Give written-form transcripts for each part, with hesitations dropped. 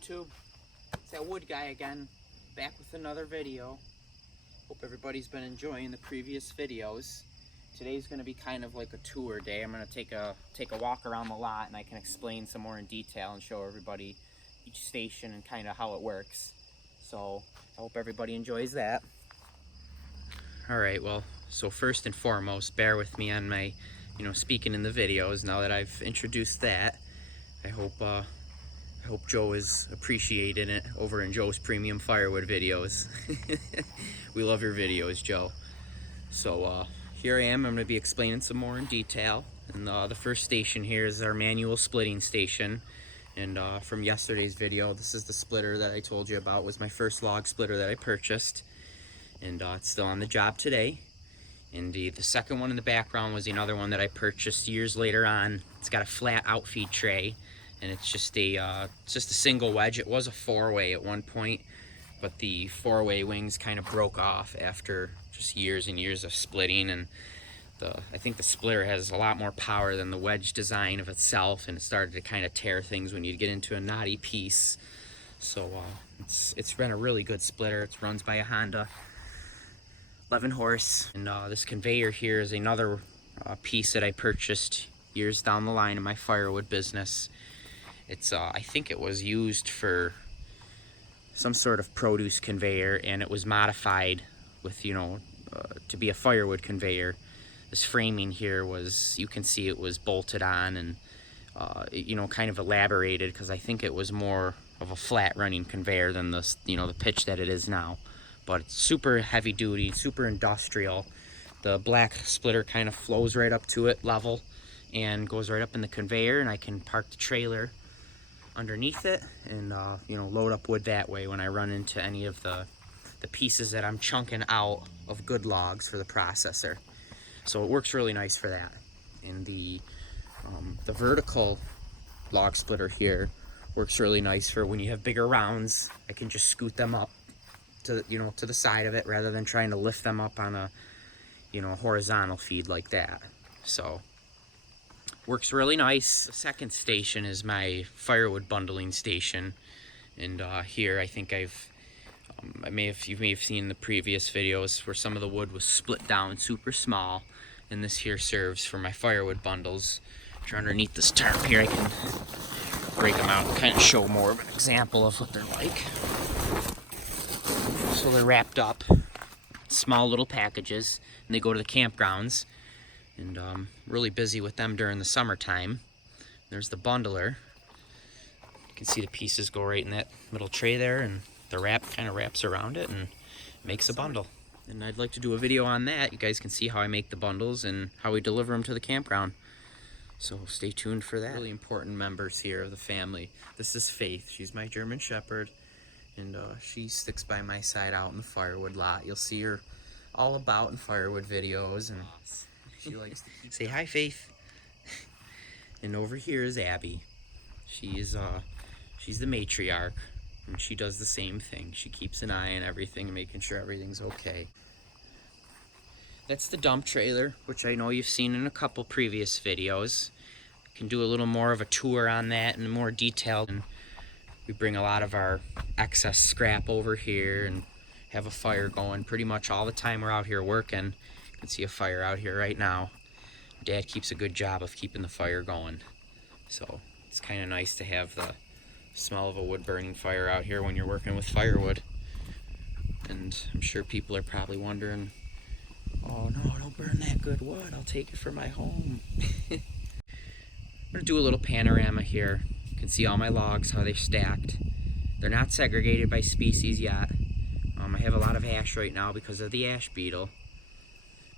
YouTube? It's that Wood guy again, back with another video. Hope everybody's been enjoying the previous videos. Today's going to be kind of like a tour day. I'm going to take a walk around the lot, and I can explain some more in detail and show everybody each station and kind of how it works. So I hope everybody enjoys that. Alright, well, so first and foremost, bear with me on my, speaking in the videos. Now that I've introduced that, I hope Joe is appreciating it over in Joe's Premium Firewood videos. We love your videos, Joe. So here I am. I'm going to be explaining some more in detail. And the first station here is our manual splitting station. And from yesterday's video, this is the splitter that I told you about. It was my first log splitter that I purchased. And it's still on the job today. And the second one in the background was another one that I purchased years later on. It's got a flat outfeed tray, and it's just a single wedge. It was a four-way at one point, but the four-way wings kind of broke off after just years and years of splitting. And I think the splitter has a lot more power than the wedge design of itself, and it started to kind of tear things when you get into a knotty piece. So it's been a really good splitter. It runs by a Honda 11 horse, and this conveyor here is another piece that I purchased years down the line in my firewood business. It's I think it was used for some sort of produce conveyor, and it was modified with to be a firewood conveyor. This framing here was, you can see it was bolted on and kind of elaborated, because I think it was more of a flat running conveyor than the the pitch that it is now. But it's super heavy duty, super industrial. The black splitter kind of flows right up to it level and goes right up in the conveyor, and I can park the trailer underneath it and load up wood that way when I run into any of the pieces that I'm chunking out of good logs for the processor. So it works really nice for that. And the vertical log splitter here works really nice for when you have bigger rounds. I can just scoot them up to the side of it rather than trying to lift them up on a horizontal feed like that. So works really nice. The second station is my firewood bundling station, and here I think you may have seen the previous videos where some of the wood was split down super small, and this here serves for my firewood bundles. Which are underneath this tarp here. I can break them out and kind of show more of an example of what they're like. So they're wrapped up, small little packages, and they go to the campgrounds. And really busy with them during the summertime. There's the bundler. You can see the pieces go right in that little tray there, and the wrap kind of wraps around it and makes a bundle. And I'd like to do a video on that. You guys can see how I make the bundles and how we deliver them to the campground. So stay tuned for that. Really important members here of the family. This is Faith. She's my German Shepherd, and she sticks by my side out in the firewood lot. You'll see her all about in firewood videos, and she likes to say hi, Faith. And over here is Abby. She's the matriarch, and she does the same thing. She keeps an eye on everything and making sure everything's okay. That's the dump trailer, which I know you've seen in a couple previous videos. I can do a little more of a tour on that in more detail. And we bring a lot of our excess scrap over here and have a fire going pretty much all the time we're out here working. You can see a fire out here right now. Dad keeps a good job of keeping the fire going. So it's kind of nice to have the smell of a wood burning fire out here when you're working with firewood. And I'm sure people are probably wondering, oh no, don't burn that good wood. I'll take it for my home. I'm going to do a little panorama here. You can see all my logs, how they're stacked. They're not segregated by species yet. I have a lot of ash right now because of the ash beetle.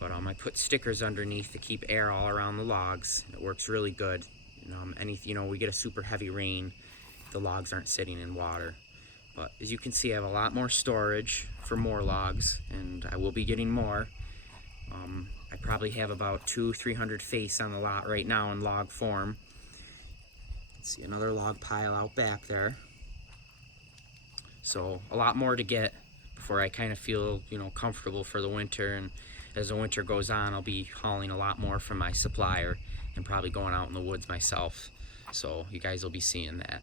But I put stickers underneath to keep air all around the logs. It works really good. We get a super heavy rain, the logs aren't sitting in water. But as you can see, I have a lot more storage for more logs, and I will be getting more. I probably have about 200-300 face on the lot right now in log form. See another log pile out back there. So a lot more to get before I kind of feel comfortable for the winter. And as the winter goes on, I'll be hauling a lot more from my supplier and probably going out in the woods myself. So you guys will be seeing that.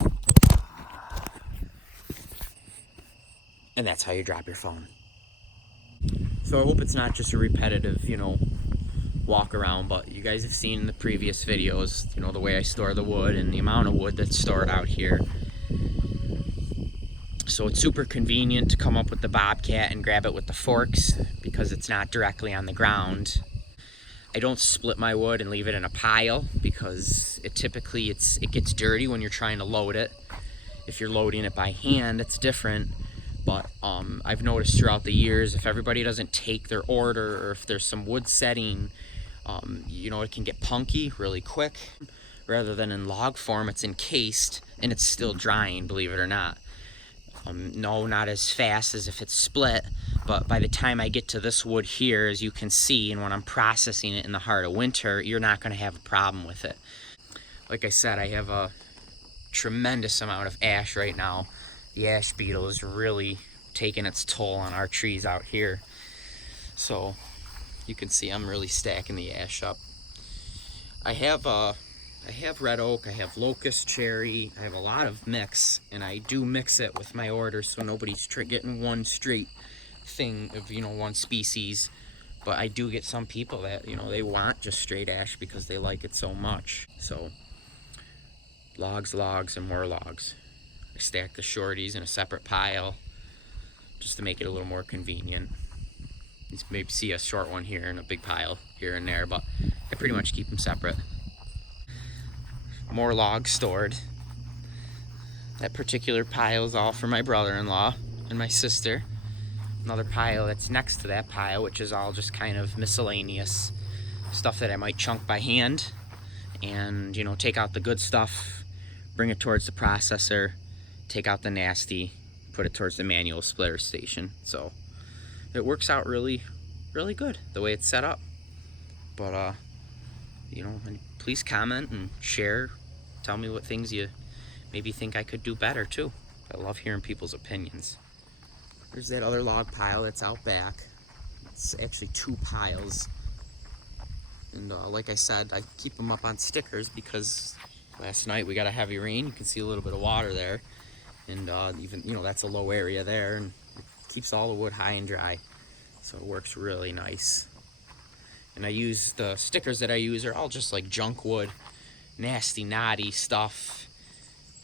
and that's how you drop your phone. So I hope it's not just a repetitive, you know, walk around, but you guys have seen in the previous videos, you know, the way I store the wood and the amount of wood that's stored out here. So it's super convenient to come up with the Bobcat and grab it with the forks because it's not directly on the ground. I don't split my wood and leave it in a pile because it gets dirty when you're trying to load it. If you're loading it by hand, it's different. But I've noticed throughout the years, if everybody doesn't take their order, or if there's some wood setting, you know, it can get punky really quick. Rather than in log form, it's encased and it's still drying, believe it or not. No, not as fast as if it's split, but by the time I get to this wood here, as you can see, and when I'm processing it in the heart of winter, you're not going to have a problem with it. Like I said, I have a tremendous amount of ash right now. The ash beetle is really taking its toll on our trees out here. So you can see I'm really stacking the ash up. I have red oak, I have locust cherry, I have a lot of mix, and I do mix it with my orders so nobody's getting one straight thing of, you know, one species. But I do get some people that, you know, they want just straight ash because they like it so much. So logs, and more logs. I stack the shorties in a separate pile just to make it a little more convenient. You maybe see a short one here and a big pile here and there, but I pretty much keep them separate. More logs stored. That particular pile is all for my brother-in-law and my sister. Another pile that's next to that pile, which is all just kind of miscellaneous stuff that I might chunk by hand and, you know, take out the good stuff, bring it towards the processor, take out the nasty, put it towards the manual splitter station. So it works out really good the way it's set up. But you know, please comment and share, tell me what things you maybe think I could do better too. I love hearing people's opinions. There's that other log pile that's out back. It's actually two piles, and like I said, I keep them up on stickers because last night we got a heavy rain. You can see a little bit of water there, and even, you know, that's a low area there, and it keeps all the wood high and dry, so it works really nice. And I use the stickers that I use are all just like junk wood, nasty, knotty stuff.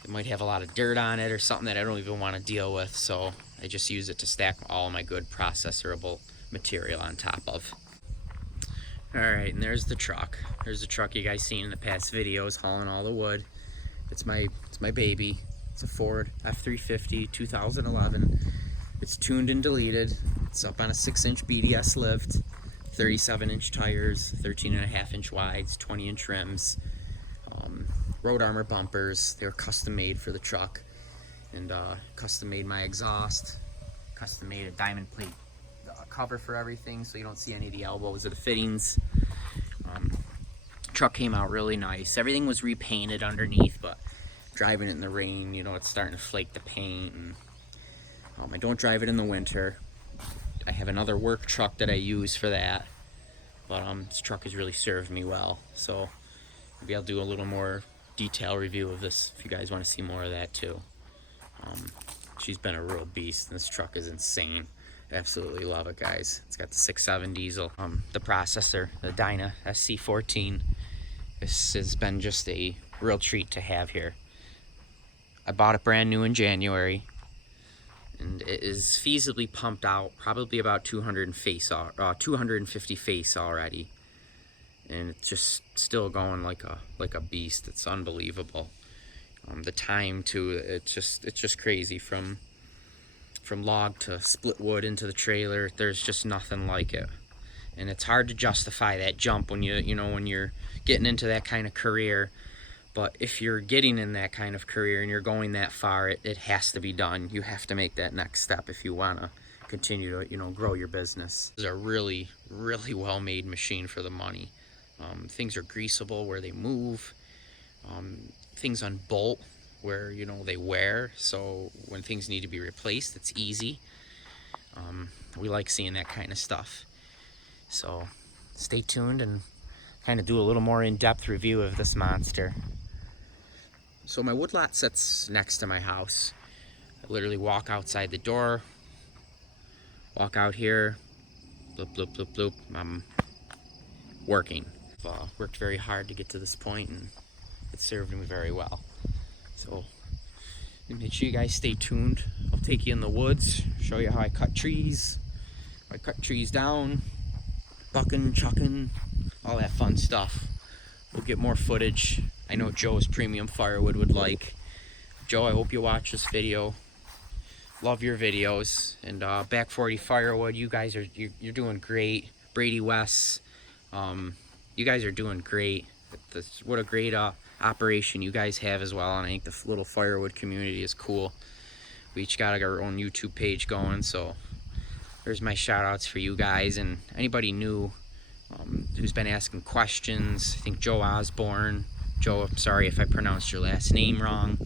It might have a lot of dirt on it or something that I don't even want to deal with, so I just use it to stack all my good processorable material on top of. Alright, and there's the truck. There's the truck you guys seen in the past videos hauling all the wood. It's my baby. It's a Ford F350 2011. It's tuned and deleted. It's up on a 6-inch BDS lift, 37-inch tires, 13.5-inch wides, 20-inch rims, road armor bumpers. They were custom made for the truck, and custom made my exhaust, custom made a diamond plate cover for everything so you don't see any of the elbows or the fittings. Truck came out really nice. Everything was repainted underneath, but driving it in the rain, you know, it's starting to flake the paint, and I don't drive it in the winter. I have another work truck that I use for that, but this truck has really served me well, so maybe I'll do a little more detail review of this if you guys want to see more of that too. She's been a real beast, and this truck is insane. Absolutely love it, guys. It's got the 6.7 diesel. The processor, the Dyna SC-14. This has been just a real treat to have here. I bought it brand new in January, and it is feasibly pumped out probably about 250 face already, and it's just still going like a beast. It's unbelievable. The time too, it's just crazy. From log to split wood into the trailer, there's just nothing like it, and it's hard to justify that jump when when you're getting into that kind of career. But if you're getting in that kind of career and you're going that far, it has to be done. You have to make that next step if you want to continue to grow your business. This is a really well made machine for the money. Things are greasable where they move. Things unbolt where they wear, so when things need to be replaced, it's easy. We like seeing that kind of stuff, so stay tuned and kind of do a little more in-depth review of this monster. So my woodlot sits next to my house. I literally walk outside the door, walk out here, bloop, bloop, bloop, bloop. I'm working. I've worked very hard to get to this point, and it served me very well. So make sure you guys stay tuned. I'll take you in the woods, show you how I cut trees. I cut trees down, bucking, chucking, all that fun stuff. We'll get more footage. I know Joe's Premium Firewood would like. Joe, I hope you watch this video. Love your videos. And Back 40 Firewood, you guys are you're doing great. Brady West, you guys are doing great. What a great operation you guys have as well. And I think the little firewood community is cool. We each got our own YouTube page going, so there's my shout outs for you guys and anybody new who's been asking questions. I think Joe Osborne. Joe, I'm sorry if I pronounced your last name wrong.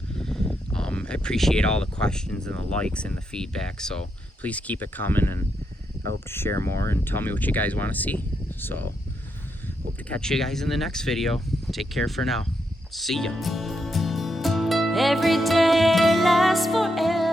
I appreciate all the questions and the likes and the feedback, so please keep it coming, and I hope to share more and tell me what you guys want to see. So hope to catch you guys in the next video. Take care for now. See ya. Every day lasts forever.